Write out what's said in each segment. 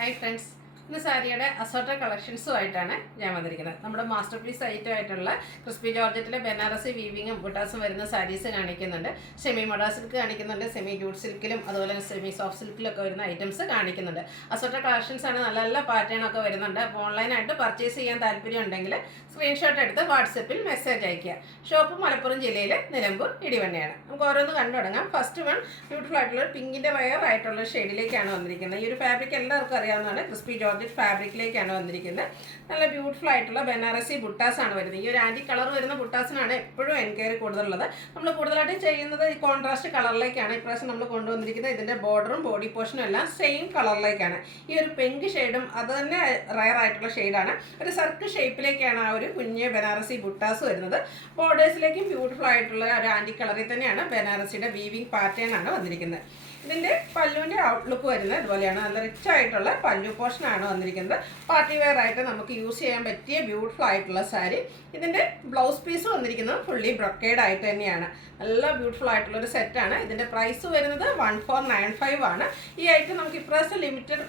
Hi friends, ഇന്ന് സാരിയുടെ assorted കളക്ഷൻസുമായിട്ടാണ് ഞാൻ വന്നിരിക്കുന്നത്. നമ്മുടെ മാസ്റ്റർ പീസ് ഐറ്റമായിട്ടുള്ള ക്രിസ്പി ജോർജറ്റിലെ ബനാറസി വീവിങ്ങും ബുട്ടാസും വരുന്ന സാരീസ് കാണിക്കുന്നുണ്ട്. സെമി മൊഡ സിൽക്ക് കാണിക്കുന്നുണ്ട്, സെമി ജൂട്ട് സിൽക്കിലും അതുപോലെ സെമി സോഫ്റ്റ് സിൽക്കിലൊക്കെ വരുന്ന ഐറ്റംസ് കാണിക്കുന്നുണ്ട്. അസോർട്ടഡ് കളക്ഷൻസ് ആണ്, നല്ല നല്ല പാറ്റേൺ ഒക്കെ വരുന്നുണ്ട്. അപ്പോൾ ഓൺലൈനായിട്ട് പർച്ചേസ് ചെയ്യാൻ താല്പര്യം ഉണ്ടെങ്കിൽ സ്ക്രീൻഷോട്ട് എടുത്ത് വാട്സപ്പിൽ മെസ്സേജ് അയയ്ക്കുക. ഷോപ്പ് മലപ്പുറം ജില്ലയിൽ നിലമ്പൂർ ഇടിവണ്ണയാണ്. നമുക്ക് ഓരോന്ന് കണ്ടു തുടങ്ങാം. ഫസ്റ്റ് വൺ ബ്യൂട്ടിഫുൾ ആയിട്ടുള്ള പിങ്കിൻ്റെ റയർ ആയിട്ടുള്ള ഷെയ്ഡിലേക്കാണ് വന്നിരിക്കുന്നത്. ഈ ഒരു ഫാബ്രിക് എല്ലാവർക്കും അറിയാവുന്നതാണ്. ക്രിസ്പി ജോർജറ്റ് ഫാബ്രിക്കിലേക്കാണ് വന്നിരിക്കുന്നത്. നല്ല ബ്യൂട്ടിഫുൾ ആയിട്ടുള്ള ബനാറസി ബുട്ടാസ് ആണ് വരുന്നത്. ഈ ഒരു ആൻറ്റി കളർ വരുന്ന ബുട്ടാസിനാണ് എപ്പോഴും എൻക്വയറി കൂടുതലുള്ളത്. നമ്മൾ കൂടുതലായിട്ട് ചെയ്യുന്നത് ഈ കോൺട്രാസ്റ്റ് കളറിലേക്കാണ്. ഇപ്രാവശ്യം നമ്മൾ കൊണ്ടുവന്നിരിക്കുന്നത് ഇതിൻ്റെ ബോർഡറും ബോഡി പോർഷനും എല്ലാം സെയിം കളറിലേക്കാണ്. ഈ ഒരു പിങ്ക് ഷെയ്ഡും അത് തന്നെ റയർ ആയിട്ടുള്ള ഷെയ്ഡാണ്. ഒരു സർക്കിൾ ഷേപ്പിലേക്കാണ് ആ ഒരു കുഞ്ഞ് ബനാറസി ബുട്ടാസ് വരുന്നത്. ബോർഡേഴ്സിലേക്കും ബ്യൂട്ടിഫുൾ ആയിട്ടുള്ള ഒരു ആൻറ്റി കളറിൽ തന്നെയാണ് ബനാറസിയുടെ വീവിങ് പാറ്റേൺ ആണ് വന്നിരിക്കുന്നത്. ഇതിൻ്റെ പല്ലുവിൻ്റെ ഔട്ട്ലുക്ക് വരുന്നത് ഇതുപോലെയാണ്. നല്ല റിച്ച് ആയിട്ടുള്ള പല്ലു പോർഷനാണ് വന്നിരിക്കുന്നത്. പാർട്ടി വെയർ ആയിട്ട് നമുക്ക് യൂസ് ചെയ്യാൻ പറ്റിയ ബ്യൂട്ടിഫുൾ ആയിട്ടുള്ള സാരി. ഇതിൻ്റെ ബ്ലൗസ് പീസ് വന്നിരിക്കുന്നത് ഫുള്ളി ബ്രൊക്കേഡ് ആയിട്ട് തന്നെയാണ്. നല്ല ബ്യൂട്ടിഫുൾ ആയിട്ടുള്ളൊരു സെറ്റാണ്. ഇതിൻ്റെ പ്രൈസ് വരുന്നത് 1495 ആണ്. ഈ ഐറ്റം നമുക്ക് ഇപ്രാവശ്യം ലിമിറ്റഡ്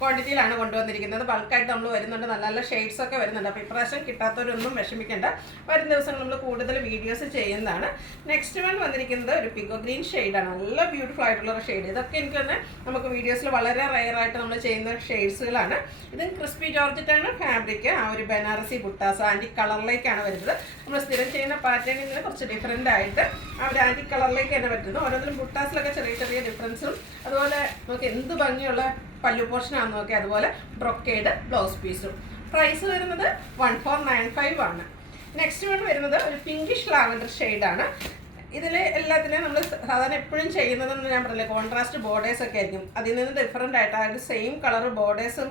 ക്വാണ്ടിറ്റിയിലാണ് കൊണ്ടുവന്നിരിക്കുന്നത്. ബൾക്കായിട്ട് നമ്മൾ വരുന്നുണ്ട്, നല്ല നല്ല ഷെയ്ഡ്സ് ഒക്കെ വരുന്നുണ്ട്. അപ്പോൾ ഇപ്രാവശ്യം കിട്ടാത്തവരൊന്നും വിഷമിക്കേണ്ട. വരും ദിവസങ്ങൾ നമ്മൾ കൂടുതൽ വീഡിയോസ് ചെയ്യുന്നതാണ്. നെക്സ്റ്റ് വൺ വന്നിരിക്കുന്നത് ഒരു പിഗോ ഗ്രീൻ ഷെയ്ഡാണ്. നല്ല ബ്യൂട്ടിഫുൾ ആയിട്ടുള്ള ഒരു ഷെയ്ഡ്. ഇതൊക്കെ എനിക്ക് തന്നെ നമുക്ക് വീഡിയോസിൽ വളരെ റയറായിട്ട് നമ്മൾ ചെയ്യുന്ന ഷെയ്ഡ്സുകളാണ്. ഇത് ക്രിസ്പി ജോർജറ്റാണ് ഫാബ്രിക്. ആ ഒരു ബനാറസി ബുട്ടാസ് ആൻറ്റി കളറിലേക്കാണ് വരുന്നത്. നമ്മൾ സ്ഥിരം ചെയ്യുന്ന പാറ്റേണിൽ നിന്ന് കുറച്ച് ഡിഫറെൻ്റ് ആയിട്ട് ആ ഒരു ആൻറ്റി കളറിലേക്ക് തന്നെ പറ്റുന്നു. ഓരോന്നിലും ബുട്ടാസിലൊക്കെ ചെറിയ ചെറിയ ഡിഫറൻസും അതുപോലെ നമുക്ക് എന്ത് ഭംഗിയുള്ള പല്ലു പോർഷനാണെന്ന് നോക്കി. അതുപോലെ ബ്രൊക്കേഡ് ബ്ലൗസ് പീസും. പ്രൈസ് വരുന്നത് 1495 ആണ്. നെക്സ്റ്റ് വൺ വരുന്നത് ഒരു പിങ്കിഷ് ലാവൻഡർ ഷെയ്ഡാണ്. ഇതിൽ എല്ലാത്തിനും നമ്മൾ സാധാരണ എപ്പോഴും ചെയ്യുന്നതെന്ന് ഞാൻ പറഞ്ഞില്ല, കോൺട്രാസ്റ്റ് ബോർഡേഴ്സ് ഒക്കെ ആയിരിക്കും. അതിൽ നിന്ന് ഡിഫറെൻ്റ് ആയിട്ട് ആ ഒരു സെയിം കളർ ബോർഡേഴ്സും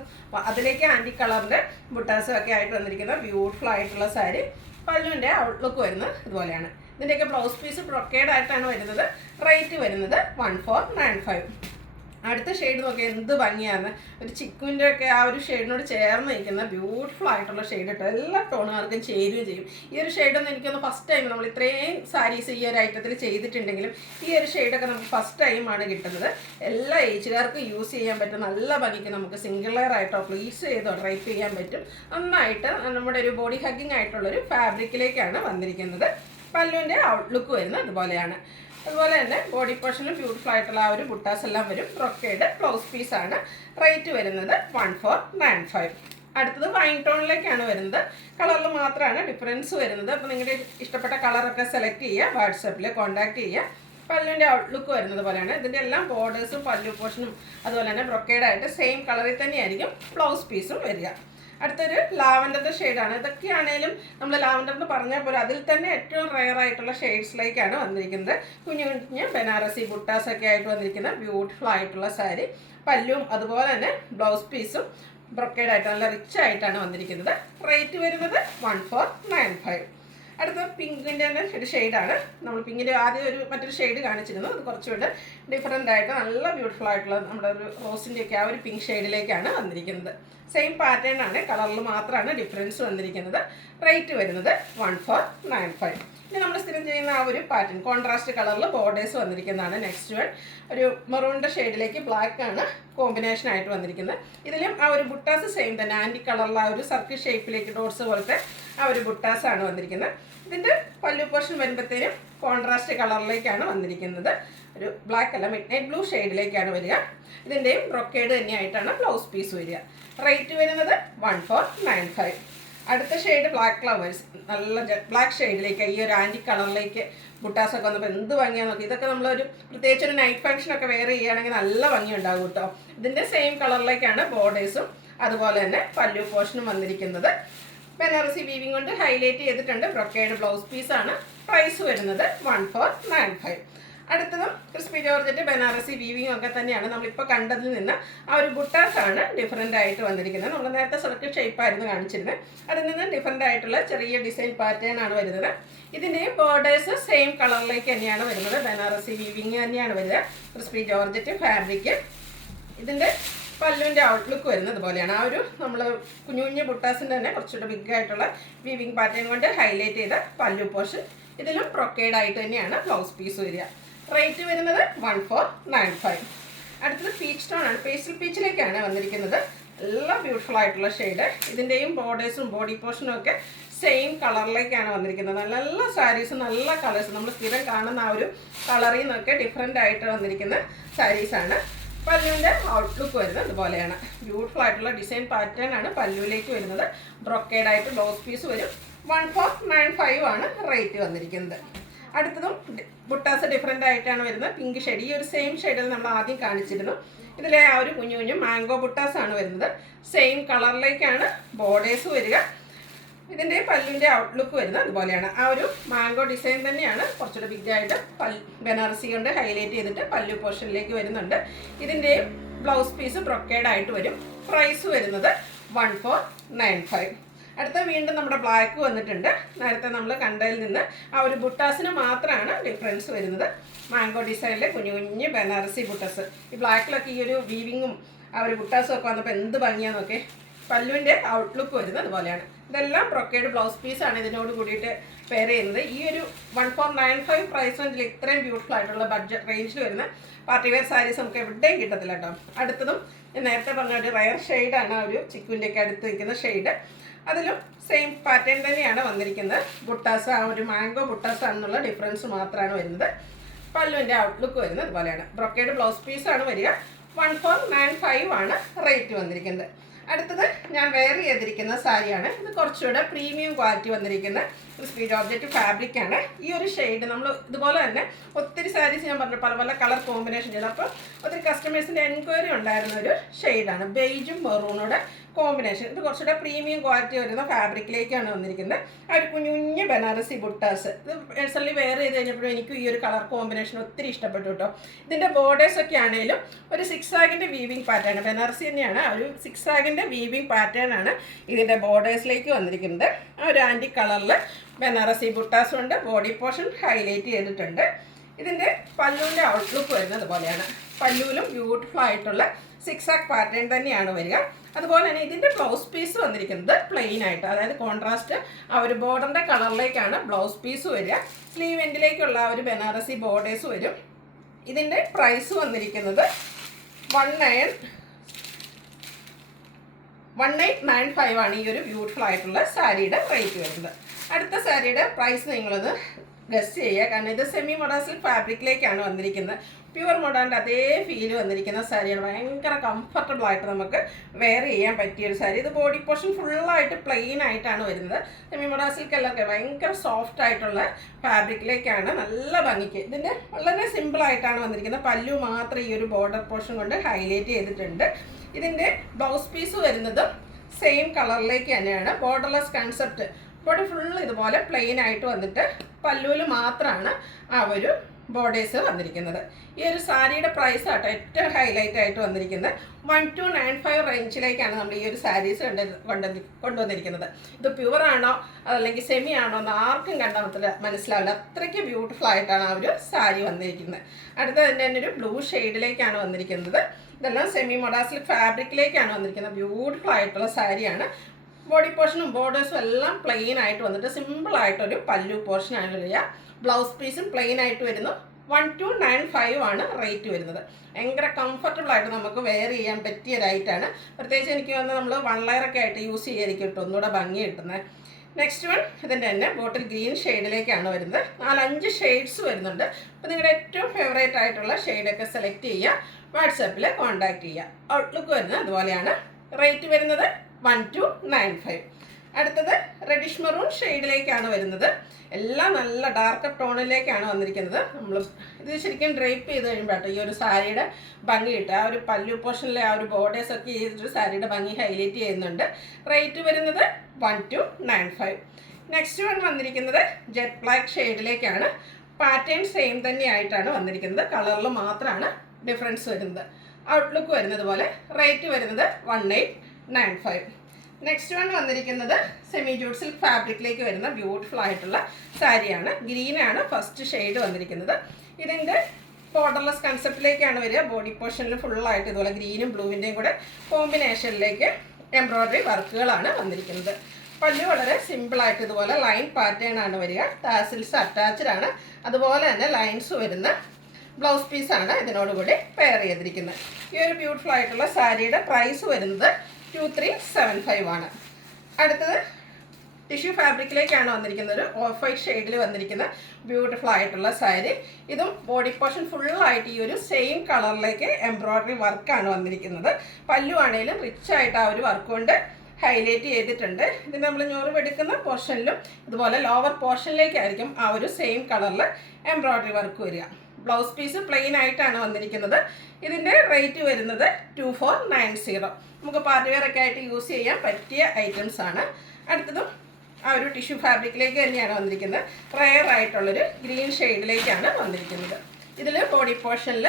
അതിലേക്ക് ആൻറ്റി കളറിൻ്റെ ബുട്ടാസും ഒക്കെ ആയിട്ട് വന്നിരിക്കുന്ന ബ്യൂട്ടിഫുൾ ആയിട്ടുള്ള സാരി. പല്ലുവിൻ്റെ ഔട്ട്ലുക്ക് വരുന്നത് ഇതുപോലെയാണ്. ഇതിൻ്റെയൊക്കെ ബ്ലൗസ് പീസ് ബ്രൊക്കേഡ് ആയിട്ടാണ് വരുന്നത്. റേറ്റ് വരുന്നത് 1495. അടുത്ത ഷെയ്ഡ് നോക്കിയാൽ എന്ത് ഭംഗിയാണ്. ഒരു ചിക്കുവിൻ്റെ ഒക്കെ ആ ഒരു ഷെയ്ഡിനോട് ചേർന്ന് നിൽക്കുന്ന ബ്യൂട്ടിഫുൾ ആയിട്ടുള്ള ഷെയ്ഡ് കേട്ടോ. എല്ലാ ടോണുകാർക്കും ചേരുകയും ചെയ്യും. ഈ ഒരു ഷെയ്ഡൊന്നും എനിക്കൊന്ന് ഫസ്റ്റ് ടൈം നമ്മൾ ഇത്രയും സാരീസ് ഈ ഒരു ഐറ്റത്തിൽ ചെയ്തിട്ടുണ്ടെങ്കിലും ഈ ഒരു ഷെയ്ഡൊക്കെ നമുക്ക് ഫസ്റ്റ് ടൈമാണ് കിട്ടുന്നത്. എല്ലാ ഏജുകാർക്കും യൂസ് ചെയ്യാൻ പറ്റും. നല്ല ഭംഗിക്ക് നമുക്ക് സിംഗിൾ ലെയർ ആയിട്ടോ പ്ലീസ് ചെയ്തോ ഡ്രൈപ്പ് ചെയ്യാൻ പറ്റും. നന്നായിട്ട് നമ്മുടെ ഒരു ബോഡി ഹഗ്ഗിങ് ആയിട്ടുള്ളൊരു ഫാബ്രിക്കിലേക്കാണ് വന്നിരിക്കുന്നത്. പല്ലുവിൻ്റെ ഔട്ട്ലുക്ക് വരുന്നത് ഇതുപോലെയാണ്. അതുപോലെ തന്നെ ബോഡി പോർഷനിൽ ബ്യൂട്ടിഫുൾ ആയിട്ടുള്ള ആ ഒരു ബുട്ടാസ് എല്ലാം വരും. ബ്രൊക്കേഡ് ബ്ലൗസ് പീസാണ്. റേറ്റ് വരുന്നത് 1495. അടുത്തത് വൈൻ ടോണിലേക്കാണ് വരുന്നത്. കളറിൽ മാത്രമാണ് ഡിഫറൻസ് വരുന്നത്. അപ്പോൾ നിങ്ങളുടെ ഇഷ്ടപ്പെട്ട കളറൊക്കെ സെലക്ട് ചെയ്യുക, വാട്സപ്പിൽ കോൺടാക്ട് ചെയ്യുക. പല്ലുവിൻ്റെ ഔട്ട്ലുക്ക് വരുന്നത് പോലെയാണ്. ഇതിൻ്റെ എല്ലാം ബോർഡേഴ്സും പല്ലു പോർഷനും അതുപോലെ തന്നെ ബ്രൊക്കേഡായിട്ട് സെയിം കളറിൽ തന്നെയായിരിക്കും ബ്ലൗസ് പീസും വരിക. അടുത്തൊരു ലാവൻഡറിൻ്റെ ഷെയ്ഡാണ്. ഇതൊക്കെയാണേലും നമ്മൾ ലാവൻഡറിന് പറഞ്ഞാൽ പോലെ അതിൽ തന്നെ ഏറ്റവും റയർ ആയിട്ടുള്ള ഷെയ്ഡ്സിലേക്കാണ് വന്നിരിക്കുന്നത്. കുഞ്ഞു കുഞ്ഞ് ബനാറസി ബുട്ടാസൊക്കെ ആയിട്ട് വന്നിരിക്കുന്ന ബ്യൂട്ടിഫുൾ ആയിട്ടുള്ള സാരി. പല്ലും അതുപോലെ തന്നെ ബ്ലൗസ് പീസും ബ്രൊക്കേഡായിട്ട് നല്ല റിച്ച് ആയിട്ടാണ് വന്നിരിക്കുന്നത്. റേറ്റ് വരുന്നത് 1495. അടുത്ത പിങ്കിൻ്റെ തന്നെ ഒരു ഷെയ്ഡാണ്. നമ്മൾ പിങ്കിൻ്റെ ആദ്യം മറ്റൊരു ഷെയ്ഡ് കാണിച്ചിരുന്നു. അത് കുറച്ചുകൂടെ ഡിഫറെൻ്റ് ആയിട്ട് നല്ല ബ്യൂട്ടിഫുൾ ആയിട്ടുള്ള നമ്മുടെ ഒരു റോസിൻ്റെയൊക്കെ ആ ഒരു പിങ്ക് ഷെയ്ഡിലേക്കാണ് വന്നിരിക്കുന്നത്. സെയിം പാറ്റേൺ ആണ്, കളറിൽ മാത്രമാണ് ഡിഫറൻസ് വന്നിരിക്കുന്നത്. റേറ്റ് വരുന്നത് 1495. ഇനി നമ്മൾ സ്ഥിരം ചെയ്യുന്ന ആ ഒരു പാറ്റേൺ കോൺട്രാസ്റ്റ് കളറിൽ ബോർഡേഴ്സ് വന്നിരിക്കുന്നതാണ്. നെക്സ്റ്റ് വൺ ഒരു മെറൂണിൻ്റെ ഷെയ്ഡിലേക്ക് ബ്ലാക്ക് ആണ് കോമ്പിനേഷൻ ആയിട്ട് വന്നിരിക്കുന്നത്. ഇതിലും ആ ഒരു ബുട്ടാസ് സെയിം തന്നെ ആൻറ്റി കളറിൽ ആ ഒരു സർക്കിൾ ഷേപ്പിലേക്ക് ഡോട്ട്സ് പോലത്തെ ആ ഒരു ബുട്ടാസാണ് വന്നിരിക്കുന്നത്. ഇതിൻ്റെ പല്ലു പോർഷൻ വരുമ്പോഴത്തേനും കോൺട്രാസ്റ്റ് കളറിലേക്കാണ് വന്നിരിക്കുന്നത്. ഒരു ബ്ലാക്ക് അല്ല മിഡ് നൈറ്റ് ബ്ലൂ ഷെയ്ഡിലേക്കാണ് വരിക. ഇതിൻ്റെയും ബ്രൊക്കേഡ് തന്നെയായിട്ടാണ് ബ്ലൗസ് പീസ് വരിക. റേറ്റ് വരുന്നത് 1495. അടുത്ത ഷെയ്ഡ് ബ്ലാക്ക് ഫ്ലവേഴ്സ്. നല്ല ജെറ്റ് ബ്ലാക്ക് ഷെയ്ഡിലേക്ക് ഈ ഒരു ആൻറ്റി കളറിലേക്ക് ബുട്ടാസൊക്കെ വന്നപ്പോൾ എന്ത് ഭംഗിയാന്ന് നോക്കി. ഇതൊക്കെ നമ്മളൊരു പ്രത്യേകിച്ച് ഒരു നൈറ്റ് ഫംഗ്ഷനൊക്കെ വെയർ ചെയ്യുകയാണെങ്കിൽ നല്ല ഭംഗി ഉണ്ടാകും കേട്ടോ. ഇതിൻ്റെ സെയിം കളറിലേക്കാണ് ബോർഡേഴ്സും അതുപോലെ തന്നെ പല്ലു പോർഷനും വന്നിരിക്കുന്നത്. ബനാറസി വീവിങ് കൊണ്ട് ഹൈലൈറ്റ് ചെയ്തിട്ടുണ്ട്. ബ്രൊക്കേഡ് ബ്ലൗസ് പീസാണ്. പ്രൈസ് വരുന്നത് 1495. അടുത്തതും ക്രിസ്പി ജോർജറ്റ് ബനാറസി വീവിങ് ഒക്കെ തന്നെയാണ്. നമ്മളിപ്പോൾ കണ്ടതിൽ നിന്ന് ആ ഒരു ബുട്ടാസാണ് ഡിഫറെൻ്റ് ആയിട്ട് വന്നിരിക്കുന്നത്. നമ്മൾ നേരത്തെ സർക്കിൾ ഷേപ്പായിരുന്നു കാണിച്ചിരുന്നത്. അതിൽ നിന്ന് ഡിഫറെൻ്റ് ആയിട്ടുള്ള ചെറിയ ഡിസൈൻ പാറ്റേൺ ആണ് വരുന്നത്. ഇതിൻ്റെയും ബോർഡേഴ്സ് സെയിം കളറിലേക്ക് തന്നെയാണ് വരുന്നത്. ബനാറസി വീവിങ് തന്നെയാണ് വരിക. Crispy georgette fabric. ഇതിൻ്റെ പല്ലുവിൻ്റെ ഔട്ട്ലുക്ക് വരുന്നത് പോലെയാണ്. ആ ഒരു നമ്മൾ കുഞ്ഞു കുഞ്ഞു ബുട്ടാസിൻ്റെ തന്നെ കുറച്ചുകൂടെ ബിഗ് ആയിട്ടുള്ള വീവിങ് പാറ്റേൺ കൊണ്ട് ഹൈലൈറ്റ് ചെയ്ത പല്ലു പോർഷൻ. ഇതിലും ബ്രൊക്കേഡ് ആയിട്ട് തന്നെയാണ് ബ്ലൗസ് പീസ് വരിക. റേറ്റ് വരുന്നത് 1495. അടുത്തത് പീച്ച് ടോൺ ആണ്. പേസ്റ്റൽ പീച്ചിലേക്കാണ് വന്നിരിക്കുന്നത്. എല്ലാം ബ്യൂട്ടിഫുൾ ആയിട്ടുള്ള ഷെയ്ഡ്. ഇതിൻ്റെയും ബോർഡേഴ്സും ബോഡി പോർഷനും ഒക്കെ സെയിം കളറിലേക്കാണ് വന്നിരിക്കുന്നത്. നല്ല നല്ല സാരീസ്, നല്ല കളേഴ്സ്, നമ്മൾ സ്ഥിരം കാണുന്ന ആ ഒരു കളറിൽ നിന്നൊക്കെ ഡിഫറെൻ്റ് ആയിട്ട് വന്നിരിക്കുന്ന സാരീസാണ്. പല്ലുവിൻ്റെ ഔട്ട്ലുക്ക് വരുന്നത് ഇതുപോലെയാണ്. ബ്യൂട്ടിഫുൾ ആയിട്ടുള്ള ഡിസൈൻ പാറ്റേൺ ആണ് പല്ലുവിലേക്ക് വരുന്നത്. ബ്രൊക്കേഡ് ആയിട്ട് ബ്ലൗസ് പീസ് വരും. 1495 ആണ് റേറ്റ് വന്നിരിക്കുന്നത്. അടുത്തതും ബുട്ടാസ് ഡിഫറെൻ്റ് ആയിട്ടാണ് വരുന്നത്. പിങ്ക് ഷെയ്ഡ്, ഈ ഒരു സെയിം ഷെയ്ഡിൽ നമ്മൾ ആദ്യം കാണിച്ചിരുന്നു. ഇതിലെ ആ ഒരു കുഞ്ഞു കുഞ്ഞു മാംഗോ ബുട്ടാസ് ആണ് വരുന്നത്. സെയിം കളറിലേക്കാണ് ബോർഡേഴ്സ് വരിക. ഇതിൻ്റെ പല്ലിൻ്റെ ഔട്ട്ലുക്ക് വരുന്നത് അതുപോലെയാണ്. ആ ഒരു മാംഗോ ഡിസൈൻ തന്നെയാണ് കുറച്ചുകൂടെ ബിഗായിട്ട് ബനാറസി കൊണ്ട് ഹൈലൈറ്റ് ചെയ്തിട്ട് പല്ലു പോർഷനിലേക്ക് വരുന്നുണ്ട്. ഇതിൻ്റെയും ബ്ലൗസ് പീസ് ബ്രൊക്കേഡ് ആയിട്ട് വരും. പ്രൈസ് വരുന്നത് 1495. അടുത്ത വീണ്ടും നമ്മുടെ ബ്ലാക്ക് വന്നിട്ടുണ്ട്. നേരത്തെ നമ്മൾ കണ്ടതിൽ നിന്ന് ആ ഒരു ബുട്ടാസിന് മാത്രമാണ് ഡിഫറൻസ് വരുന്നത്. മാംഗോ ഡിസൈനിലെ കുഞ്ഞു കുഞ്ഞ് ബനാറസി ബുട്ടാസ്. ഈ ബ്ലാക്കിലൊക്കെ ഈ ഒരു വീവിങ്ങും ആ ഒരു ബുട്ടാസും ഒക്കെ വന്നപ്പോൾ എന്ത് ഭംഗിയാന്നൊക്കെ. പല്ലുവിൻ്റെ ഔട്ട്ലുക്ക് വരുന്നത് അതുപോലെയാണ്. ഇതെല്ലാം ബ്രൊക്കേഡ് ബ്ലൗസ് പീസാണ് ഇതിനോട് കൂടിയിട്ട് പെയർ ചെയ്യുന്നത്. ഈ ഒരു 1495 പ്രൈസ് റേഞ്ചിൽ ഇത്രയും ബ്യൂട്ടിഫുൾ ആയിട്ടുള്ള ബഡ്ജറ്റ് റേഞ്ചിൽ വരുന്ന പാർട്ടി വെയർ സാരീസ് നമുക്ക് എവിടെയും കിട്ടത്തില്ല കേട്ടോ. അടുത്തതും ഞാൻ നേരത്തെ പറഞ്ഞ ഒരു റയർ ഷെയ്ഡാണ് ആ ഒരു ചിക്കുവിൻ്റെയൊക്കെ അടുത്ത് നിൽക്കുന്ന ഷെയ്ഡ്. അതിലും സെയിം പാറ്റേൺ തന്നെയാണ് വന്നിരിക്കുന്നത്. ബുട്ടാസ് ആ ഒരു മാംഗോ ബുട്ടാസ് ആണെന്നുള്ള ഡിഫറൻസ് മാത്രമാണ് വരുന്നത്. പല്ലുവിൻ്റെ ഔട്ട്ലുക്ക് വരുന്നത് അതുപോലെയാണ്. ബ്രൊക്കേഡ് ബ്ലൗസ് പീസാണ് വരിക. 1495 ആണ് റേറ്റ് വന്നിരിക്കുന്നത്. അടുത്തത് ഞാൻ വെയർ ചെയ്തിരിക്കുന്ന സാരിയാണ്. ഇത് കുറച്ചുകൂടെ പ്രീമിയം ക്വാളിറ്റി വന്നിരിക്കുന്ന ക്രിസ്പി ജോർജറ്റ് ഫാബ്രിക് ആണ്. ഈ ഒരു ഷെയ്ഡ് നമ്മൾ ഇതുപോലെ തന്നെ ഒത്തിരി സാരീസ് ഞാൻ പറഞ്ഞു പല പല കളർ കോമ്പിനേഷൻ ചെയ്ത്, അപ്പോൾ ഒത്തിരി കസ്റ്റമേഴ്സിൻ്റെ എൻക്വയറി ഉണ്ടായിരുന്ന ഒരു ഷെയ്ഡാണ്. ബെയ്ജും മെറൂണോടെ കോമ്പിനേഷൻ. ഇത് കുറച്ചുകൂടെ പ്രീമിയം ക്വാളിറ്റി വരുന്ന ഫാബ്രിക്കിലേക്കാണ് വന്നിരിക്കുന്നത്. ആ ഒരു കുഞ്ഞു കുഞ്ഞ് ബനാറസി ബുട്ടാസ്. ഇത് പേഴ്സണലി വെയർ ചെയ്ത് കഴിഞ്ഞപ്പോഴും എനിക്ക് ഈ ഒരു കളർ കോമ്പിനേഷൻ ഒത്തിരി ഇഷ്ടപ്പെട്ടു കേട്ടോ. ഇതിൻ്റെ ബോർഡേഴ്സ് ഒക്കെ ആണെങ്കിലും ഒരു 6 ആഗിൻ്റെ വീവിങ് പാറ്റേൺ, ബനാറസി തന്നെയാണ്. ആ ഒരു 6 ആഗിൻ്റെ വീവിങ് പാറ്റേൺ ആണ് ഇതിൻ്റെ ബോർഡേഴ്സിലേക്ക് വന്നിരിക്കുന്നത്. ആ ഒരു ആൻറ്റി കളറിൽ ബനാറസി ബുട്ടാസ് കൊണ്ട് ബോഡി പോർഷൻ ഹൈലൈറ്റ് ചെയ്തിട്ടുണ്ട്. ഇതിൻ്റെ പല്ലുവിൻ്റെ ഔട്ട്ലുക്ക് വരുന്നത് അതുപോലെയാണ്. പല്ലുവിലും ബ്യൂട്ടിഫുൾ ആയിട്ടുള്ള 6 ആഗ് പാറ്റേൺ തന്നെയാണ് വരിക. അതുപോലെ തന്നെ ഇതിൻ്റെ ബ്ലൗസ് പീസ് വന്നിരിക്കുന്നത് പ്ലെയിൻ ആയിട്ട്, അതായത് കോൺട്രാസ്റ്റ് ആ ഒരു ബോർഡറിൻ്റെ കളറിലേക്കാണ് ബ്ലൗസ് പീസ് വരിക. സ്ലീവ് എൻഡിലേക്കുള്ള ആ ഒരു ബനാറസി ബോർഡേഴ്സ് വരും. ഇതിൻ്റെ പ്രൈസ് വന്നിരിക്കുന്നത് 1895 ആണ് ഈ ഒരു ബ്യൂട്ടിഫുൾ ആയിട്ടുള്ള സാരിയുടെ റേറ്റ് വരുന്നത്. അടുത്ത സാരിയുടെ പ്രൈസ് നിങ്ങളൊന്ന് ഗസ് ചെയ്യുക. കാരണം ഇത് സെമി മൊഡാസിൽ ഫാബ്രിക്കിലേക്കാണ് വന്നിരിക്കുന്നത്. പ്യുവർ മൊഡാൻ്റെ അതേ ഫീല് വന്നിരിക്കുന്ന സാരിയാണ്. ഭയങ്കര കംഫർട്ടബിൾ ആയിട്ട് നമുക്ക് വെയർ ചെയ്യാൻ പറ്റിയൊരു സാരി. ഇത് ബോഡി പോർഷൻ ഫുള്ളായിട്ട് പ്ലെയിൻ ആയിട്ടാണ് വരുന്നത്. സെമി മൊഡാസിൽ കളറൊക്കെ ഭയങ്കര സോഫ്റ്റ് ആയിട്ടുള്ള ഫാബ്രിക്കിലേക്കാണ് നല്ല ഭംഗിക്ക്. ഇതിൻ്റെ വളരെ സിമ്പിളായിട്ടാണ് വന്നിരിക്കുന്നത്. പല്ലു മാത്രം ഈ ഒരു ബോർഡർ പോർഷൻ കൊണ്ട് ഹൈലൈറ്റ് ചെയ്തിട്ടുണ്ട്. ഇതിൻ്റെ ബ്ലൗസ് പീസ് വരുന്നതും സെയിം കളറിലേക്ക് തന്നെയാണ്. Borderless concept. ബോഡി ഫുള്ള് ഇതുപോലെ പ്ലെയിൻ ആയിട്ട് വന്നിട്ട് പല്ലുവിൽ മാത്രമാണ് ആ ഒരു ബോർഡേഴ്സ് വന്നിരിക്കുന്നത്. ഈ ഒരു സാരിയുടെ പ്രൈസ് ആട്ടോ ഏറ്റവും ഹൈലൈറ്റ് ആയിട്ട് വന്നിരിക്കുന്നത്. 1295 റേഞ്ചിലേക്കാണ് നമ്മൾ ഈ ഒരു സാരീസ് കൊണ്ടുവന്നിരിക്കുന്നത്. ഇത് പ്യുവർ ആണോ അതല്ലെങ്കിൽ സെമി ആണോ എന്ന് ആർക്കും കണ്ടാൽ മനസ്സിലാവില്ല. അത്രയ്ക്ക് ബ്യൂട്ടിഫുൾ ആയിട്ടാണ് ആ ഒരു സാരി വന്നിരിക്കുന്നത്. അടുത്ത തന്നെ ഒരു ബ്ലൂ ഷെയ്ഡിലേക്കാണ് വന്നിരിക്കുന്നത്. ഇതെല്ലാം സെമി മൊഡാസിൽ ഫാബ്രിക്കിലേക്കാണ് വന്നിരിക്കുന്നത്. ബ്യൂട്ടിഫുൾ ആയിട്ടുള്ള സാരിയാണ്. ബോഡി പോർഷനും ബോർഡേഴ്സും എല്ലാം പ്ലെയിൻ ആയിട്ട് വന്നിട്ട് സിമ്പിൾ ആയിട്ടൊരു പല്ലു പോർഷനാണ് വരിക. ബ്ലൗസ് പീസും പ്ലെയിൻ ആയിട്ട് വരുന്നു. 1295 ആണ് റേറ്റ് വരുന്നത്. ഭയങ്കര കംഫർട്ടബിൾ ആയിട്ട് നമുക്ക് വെയർ ചെയ്യാൻ പറ്റിയ ഒരൈറ്റാണ്. പ്രത്യേകിച്ച് എനിക്ക് വന്ന് നമ്മൾ 1 ലെയറൊക്കെ ആയിട്ട് യൂസ് ചെയ്യാതിരിക്കും കേട്ടോ, ഒന്നുകൂടെ ഭംഗി കിട്ടുന്നത്. നെക്സ്റ്റ് വൺ ഇതിൻ്റെ തന്നെ ബോട്ടിൽ ഗ്രീൻ ഷെയ്ഡിലേക്കാണ് വരുന്നത്. 4-5 ഷെയ്ഡ്സ് വരുന്നുണ്ട്. അപ്പോൾ നിങ്ങളുടെ ഏറ്റവും ഫേവറേറ്റ് ആയിട്ടുള്ള ഷെയ്ഡൊക്കെ സെലക്ട് ചെയ്യുക, വാട്സാപ്പിൽ കോൺടാക്റ്റ് ചെയ്യുക. ഔട്ട്ലുക്ക് വരുന്നത് അതുപോലെയാണ്. റേറ്റ് വരുന്നത് 1295. അടുത്തത് റെഡിഷ് മെറൂൺ ഷെയ്ഡിലേക്കാണ് വരുന്നത്. എല്ലാം നല്ല ഡാർക്ക് ടോണിലേക്കാണ് വന്നിരിക്കുന്നത്. നമ്മൾ ഇത് ശരിക്കും ഡ്രേപ്പ് ചെയ്ത് കഴിയുമ്പോഴാട്ടോ ഈ ഒരു സാരിയുടെ ഭംഗി കിട്ടുക. ആ ഒരു പല്ലു പോർഷനിലെ ആ ഒരു ബോർഡേഴ്സൊക്കെ ഈ ഒരു സാരിയുടെ ഭംഗി ഹൈലൈറ്റ് ചെയ്യുന്നുണ്ട്. റേറ്റ് വരുന്നത് 1295. നെക്സ്റ്റ് വൺ വന്നിരിക്കുന്നത് ജെറ്റ് ബ്ലാക്ക് ഷെയ്ഡിലേക്കാണ്. പാറ്റേൺ സെയിം തന്നെയായിട്ടാണ് വന്നിരിക്കുന്നത്. കളറിൽ മാത്രമാണ് ഡിഫറൻസ് വരുന്നത്. ഔട്ട്ലുക്ക് വരുന്നത് പോലെ. റേറ്റ് വരുന്നത് 1895. നെക്സ്റ്റ് വൺ വന്നിരിക്കുന്നത് സെമി ജൂട്ട് സിൽക്ക് ഫാബ്രിക്കിലേക്ക് വരുന്ന ബ്യൂട്ടിഫുൾ ആയിട്ടുള്ള സാരിയാണ്. ഗ്രീനാണ് ഫസ്റ്റ് ഷെയ്ഡ് വന്നിരിക്കുന്നത്. ഇതിൻ്റെ ബോർഡർലെസ് കൺസെപ്റ്റിലേക്കാണ് വരിക. ബോഡി പോർഷനിൽ ഫുള്ളായിട്ട് ഇതുപോലെ ഗ്രീനും ബ്ലൂവിൻ്റെയും കൂടെ കോമ്പിനേഷനിലേക്ക് എംബ്രോയ്ഡറി വർക്കുകളാണ് വന്നിരിക്കുന്നത്. പല്ലു വളരെ സിമ്പിളായിട്ട് ഇതുപോലെ ലൈൻ പാറ്റേൺ ആണ് വരിക. ടാസിൽസ് അറ്റാച്ച്ഡ് ആണ്. അതുപോലെ തന്നെ ലൈൻസ് വരുന്ന ബ്ലൗസ് പീസാണ് ഇതിനോടുകൂടി പെയർ ചെയ്തിരിക്കുന്നത്. ഈ ഒരു ബ്യൂട്ടിഫുൾ ആയിട്ടുള്ള സാരിയുടെ പ്രൈസ് വരുന്നത് 2375 ആണ്. അടുത്തത് ടിഷ്യൂ ഫാബ്രിക്കിലേക്കാണ് വന്നിരിക്കുന്നത്. ഒരു ഓഫ് വൈറ്റ് ഷെയ്ഡിൽ വന്നിരിക്കുന്ന ബ്യൂട്ടിഫുൾ ആയിട്ടുള്ള സാരി. ഇതും ബോഡി പോർഷൻ ഫുള്ളായിട്ട് ഈ ഒരു സെയിം കളറിലേക്ക് എംബ്രോയ്ഡറി വർക്കാണ് വന്നിരിക്കുന്നത്. പല്ലു ആണെങ്കിലും റിച്ച് ആയിട്ട് ആ ഒരു വർക്ക് കൊണ്ട് ഹൈലൈറ്റ് ചെയ്തിട്ടുണ്ട്. ഇത് നമ്മൾ ഞൊറിവ് എടുക്കുന്ന പോർഷനിലും ഇതുപോലെ ലോവർ പോർഷനിലേക്കായിരിക്കും ആ ഒരു സെയിം കളറിൽ എംബ്രോയ്ഡറി വർക്ക് വരിക. ബ്ലൗസ് പീസ് പ്ലെയിൻ ആയിട്ടാണ് വന്നിരിക്കുന്നത്. ഇതിൻ്റെ റേറ്റ് വരുന്നത് 2490. നമുക്ക് പാർട്ടി വെയർ ഒക്കെ ആയിട്ട് യൂസ് ചെയ്യാൻ പറ്റിയ ഐറ്റംസ് ആണ്. അടുത്തതും ആ ഒരു ടിഷ്യൂ ഫാബ്രിക്കിലേക്ക് തന്നെയാണ് വന്നിരിക്കുന്നത്. റയർ ആയിട്ടുള്ളൊരു ഗ്രീൻ ഷെയ്ഡിലേക്കാണ് വന്നിരിക്കുന്നത്. ഇതിൽ ബോഡി പോർഷനിൽ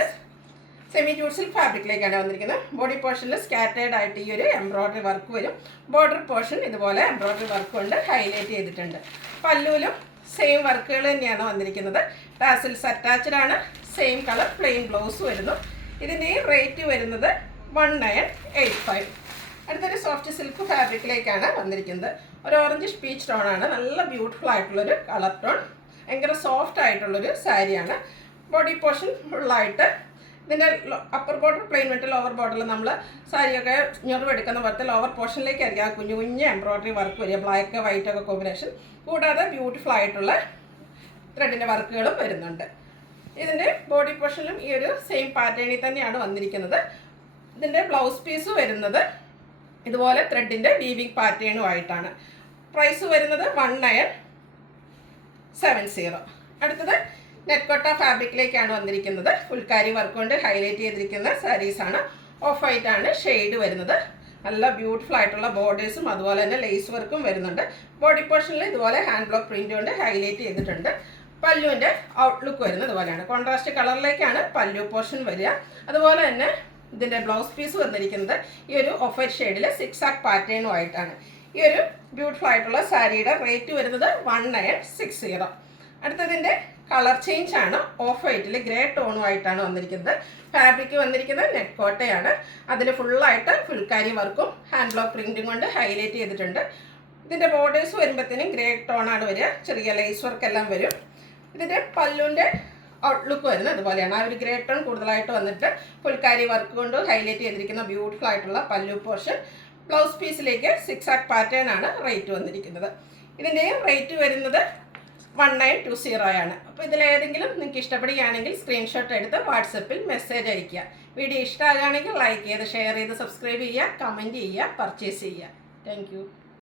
സെമി ജൂട്ട് സിൽക്ക് ഫാബ്രിക്കിലേക്കാണ് വന്നിരിക്കുന്നത്. ബോഡി പോർഷനിൽ സ്കാറ്റേർഡ് ആയിട്ട് ഈ ഒരു എംബ്രോയ്ഡറി വർക്ക് വരും. ബോർഡർ പോർഷൻ ഇതുപോലെ എംബ്രോയ്ഡറി വർക്ക് കൊണ്ട് ഹൈലൈറ്റ് ചെയ്തിട്ടുണ്ട്. പല്ലുവിലും സെയിം വർക്കുകൾ തന്നെയാണ് വന്നിരിക്കുന്നത്. ടാസിൽസ് അറ്റാച്ച്ഡ് ആണ്. സെയിം കളർ പ്ലെയിൻ ബ്ലൗസ് വരുന്നു. ഇതിൻ്റെ റേറ്റ് വരുന്നത് 1985. അടുത്തൊരു സോഫ്റ്റ് സിൽക്ക് ഫാബ്രിക്കിലേക്കാണ് വന്നിരിക്കുന്നത്. ഒരു ഓറഞ്ച് പീച്ച് ടോണാണ്. നല്ല ബ്യൂട്ടിഫുൾ ആയിട്ടുള്ളൊരു കളർ ടോൺ. ഭയങ്കര സോഫ്റ്റ് ആയിട്ടുള്ളൊരു സാരിയാണ്. ബോഡി പോർഷൻ ഫുള്ളായിട്ട് ഇതിൻ്റെ അപ്പർ ബോർഡർ പ്ലെയിൻ വിട്ട് ലോവർ ബോർഡറിൽ നമ്മൾ സാരിയൊക്കെ ഞൊറിവെടുക്കുന്ന പോലത്തെ ലോവർ പോർഷനിലേക്കായിരിക്കും ആ കുഞ്ഞു കുഞ്ഞ് എംബ്രോയ്ഡറി വർക്ക് വരിക. ബ്ലാക്ക് വൈറ്റ് ഒക്കെ കോമ്പിനേഷൻ. കൂടാതെ ബ്യൂട്ടിഫുൾ ആയിട്ടുള്ള ത്രെഡിൻ്റെ വർക്കുകളും വരുന്നുണ്ട്. ഇതിൻ്റെ ബോഡി പോർഷനിലും ഈ ഒരു സെയിം പാറ്റേണിൽ തന്നെയാണ് വന്നിരിക്കുന്നത്. ഇതിൻ്റെ ബ്ലൗസ് പീസ് വരുന്നത് ഇതുപോലെ ത്രെഡിൻ്റെ വീവിങ് പാറ്റേണുമായിട്ടാണ്. പ്രൈസ് വരുന്നത് 1970. അടുത്തത് നെറ്റ്കോട്ട ഫാബ്രിക്കിലേക്കാണ് വന്നിരിക്കുന്നത്. ഫുൾക്കാരി വർക്ക് കൊണ്ട് ഹൈലൈറ്റ് ചെയ്തിരിക്കുന്ന സാരീസാണ്. ഓഫ് വൈറ്റ് ആണ് ഷെയ്ഡ് വരുന്നത്. നല്ല ബ്യൂട്ടിഫുൾ ആയിട്ടുള്ള ബോർഡേഴ്സും അതുപോലെ തന്നെ ലേസ് വർക്കും വരുന്നുണ്ട്. ബോഡി പോർഷനിൽ ഇതുപോലെ ഹാൻഡ് ബ്ലോക്ക് പ്രിൻ്റ് കൊണ്ട് ഹൈലൈറ്റ് ചെയ്തിട്ടുണ്ട്. പല്ലുവിൻ്റെ ഔട്ട്ലുക്ക് വരുന്നത് ഇതുപോലെയാണ്. കോൺട്രാസ്റ്റ് കളറിലേക്കാണ് പല്ലു പോർഷൻ വരിക. അതുപോലെ തന്നെ ഇതിൻ്റെ ബ്ലൗസ് പീസ് വന്നിരിക്കുന്നത് ഈ ഒരു ഓഫ് വൈറ്റ് ഷെയ്ഡിൽ സിക്സാക് പാറ്റേണുമായിട്ടാണ്. ഈ ഒരു ബ്യൂട്ടിഫുൾ ആയിട്ടുള്ള സാരിയുടെ റേറ്റ് വരുന്നത് 1960. അടുത്തതിൻ്റെ കളർ ചേഞ്ച് ആണ്. ഓഫ് വൈറ്റിൽ ഗ്രേ ടോണുമായിട്ടാണ് വന്നിരിക്കുന്നത്. ഫാബ്രിക് വന്നിരിക്കുന്നത് നെറ്റ്കോട്ടയാണ്. അതിൽ ഫുള്ളായിട്ട് ഫുൾക്കാരി വർക്കും ഹാൻഡ് ബ്ലോക്ക് പ്രിൻറ്റും കൊണ്ട് ഹൈലൈറ്റ് ചെയ്തിട്ടുണ്ട്. ഇതിൻ്റെ ബോർഡേഴ്സ് വരുമ്പോഴത്തേനും ഗ്രേ ടോണാണ് വരിക. ചെറിയ ലേസ് വർക്ക് എല്ലാം വരും. ഇതിൻ്റെ പല്ലുവിൻ്റെ ഔട്ട്ലുക്ക് വരുന്നത് അതുപോലെയാണ്. ആ ഒരു ഗ്രേ ടോൺ കൂടുതലായിട്ട് വന്നിട്ട് ഫുൾക്കാരി വർക്ക് കൊണ്ട് ഹൈലൈറ്റ് ചെയ്തിരിക്കുന്ന ബ്യൂട്ടിഫുൾ ആയിട്ടുള്ള പല്ലു പോർഷൻ. ബ്ലൗസ് പീസിലേക്ക് സിക്സാക് പാറ്റേൺ ആണ് റേറ്റ് വന്നിരിക്കുന്നത്. ഇതിൻ്റെയും റേറ്റ് വരുന്നത് 1920 ആണ്. അപ്പോൾ ഇതിലേതെങ്കിലും നിങ്ങൾക്ക് ഇഷ്ടപ്പെടുകയാണെങ്കിൽ സ്ക്രീൻഷോട്ട് എടുത്ത് വാട്സപ്പിൽ മെസ്സേജ് അയയ്ക്കുക. വീഡിയോ ഇഷ്ടമാകുകയാണെങ്കിൽ ലൈക്ക് ചെയ്ത് ഷെയർ ചെയ്ത് സബ്സ്ക്രൈബ് ചെയ്യുക, കമൻറ്റ് ചെയ്യുക, പർച്ചേസ് ചെയ്യുക. താങ്ക്